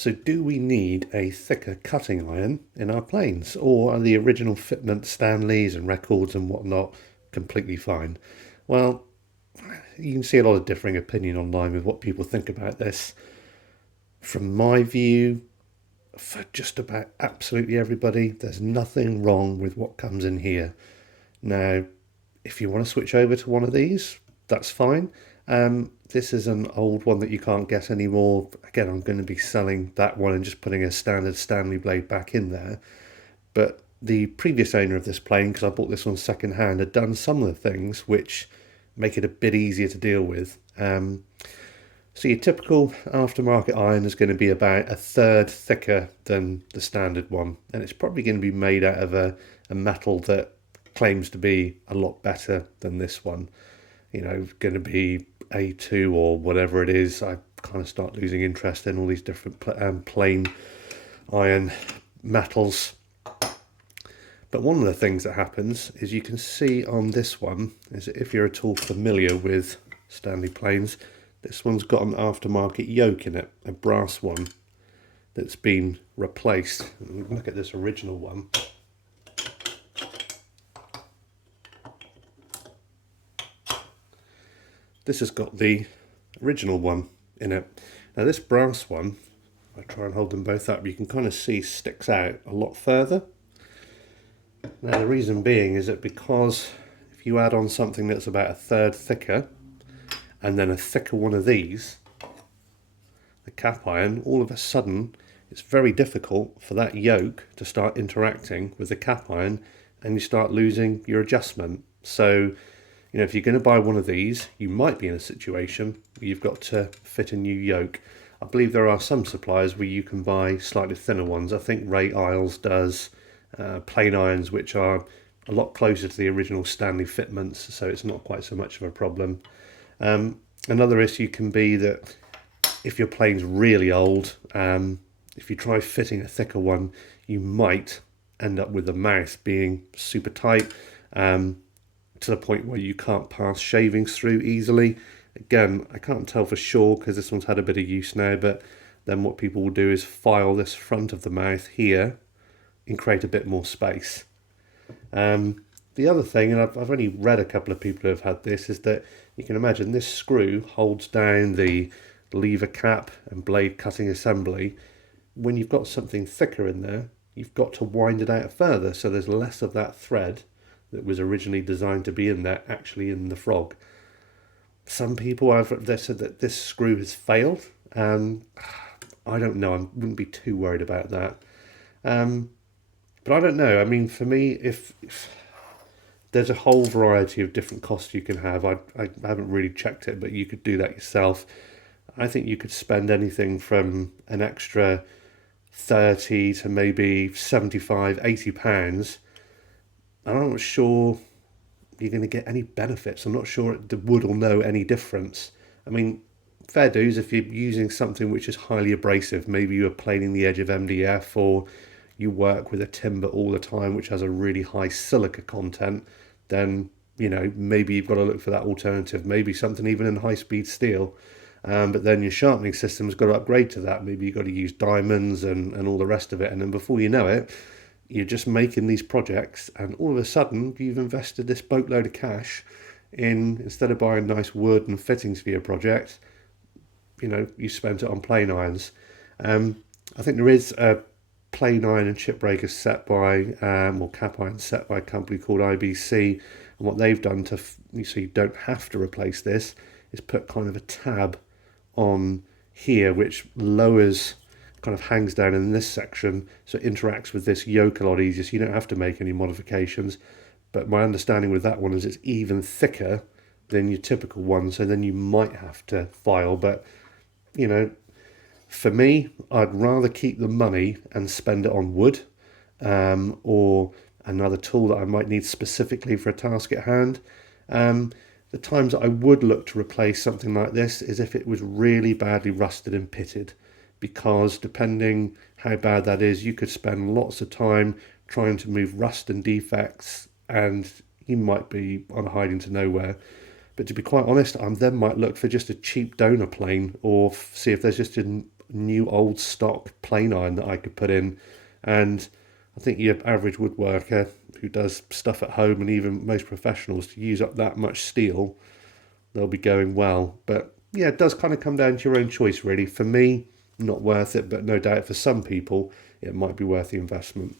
So do we need a thicker cutting iron in our planes, or are the original fitment Stanleys and records and whatnot completely fine? Well, you can see a lot of differing opinion online with what people think about this. From my view, for just about absolutely everybody, there's nothing wrong with what comes in here. Now, if you want to switch over to one of these, that's fine. This is an old one that you can't get anymore. Again, I'm going to be selling that one and just putting a standard Stanley blade back in there. But the previous owner of this plane, because I bought this one second hand, had done some of the things which make it a bit easier to deal with. So your typical aftermarket iron is going to be about a third thicker than the standard one, and it's probably going to be made out of a metal that claims to be a lot better than this one. You know, going to be A2 or whatever it is. I kind of start losing interest in all these different plain iron metals. But one of the things that happens is you can see on this one is that if you're at all familiar with Stanley planes, this one's got an aftermarket yoke in it, a brass one that's been replaced. Look at this original one. This has got the original one in it. Now this brass one, I try and hold them both up, you can kind of see sticks out a lot further. Now the reason being is that because if you add on something that's about a third thicker and then a thicker one of these, the cap iron, all of a sudden it's very difficult for that yoke to start interacting with the cap iron and you start losing your adjustment. So you know, if you're going to buy one of these, you might be in a situation where you've got to fit a new yoke. I believe there are some suppliers where you can buy slightly thinner ones. I think Ray Isles does plain irons, which are a lot closer to the original Stanley fitments, so it's not quite so much of a problem. Another issue can be that if your plane's really old, if you try fitting a thicker one, you might end up with the mouth being super tight. To the point where you can't pass shavings through easily. Again, I can't tell for sure because this one's had a bit of use now, but then what people will do is file this front of the mouth here and create a bit more space. The other thing, and I've only read a couple of people who have had this, is that you can imagine this screw holds down the lever cap and blade cutting assembly. When you've got something thicker in there, you've got to wind it out further, so there's less of that thread that was originally designed to be in there actually in the frog. Some people have said that this screw has failed. I don't know. I wouldn't be too worried about that. But I don't know. I mean, for me, if there's a whole variety of different costs you can have. I haven't really checked it, but you could do that yourself. I think you could spend anything from an extra 30 to maybe 75, 80 pounds. I'm not sure you're going to get any benefits. I'm not sure the wood will know any difference. I mean, fair dues if you're using something which is highly abrasive. Maybe you're planing the edge of MDF, or you work with a timber all the time which has a really high silica content, then, you know, maybe you've got to look for that alternative. Maybe something even in high-speed steel. But then your sharpening system's got to upgrade to that. Maybe you've got to use diamonds and all the rest of it. And then before you know it, you're just making these projects, and all of a sudden you've invested this boatload of cash in, instead of buying nice wood and fittings for your project, you know, you spent it on plain irons. I think there is a plain iron and chip breaker set by, or cap iron set by a company called IBC, and what they've done to, so you don't have to replace this, is put kind of a tab on here which lowers, kind of hangs down in this section, so it interacts with this yoke a lot easier, so you don't have to make any modifications. But my understanding with that one is it's even thicker than your typical one, so then you might have to file. But, you know, for me, I'd rather keep the money and spend it on wood, or another tool that I might need specifically for a task at hand. The times that I would look to replace something like this is if it was really badly rusted and pitted, because depending how bad that is, you could spend lots of time trying to move rust and defects, and you might be on a hiding to nowhere. But to be quite honest, I then might look for just a cheap donor plane, or see if there's just an new old stock plane iron that I could put in, and I think your average woodworker who does stuff at home, and even most professionals, to use up that much steel, they'll be going well. But yeah, it does kind of come down to your own choice, really. For me, not worth it, but no doubt for some people, it might be worth the investment.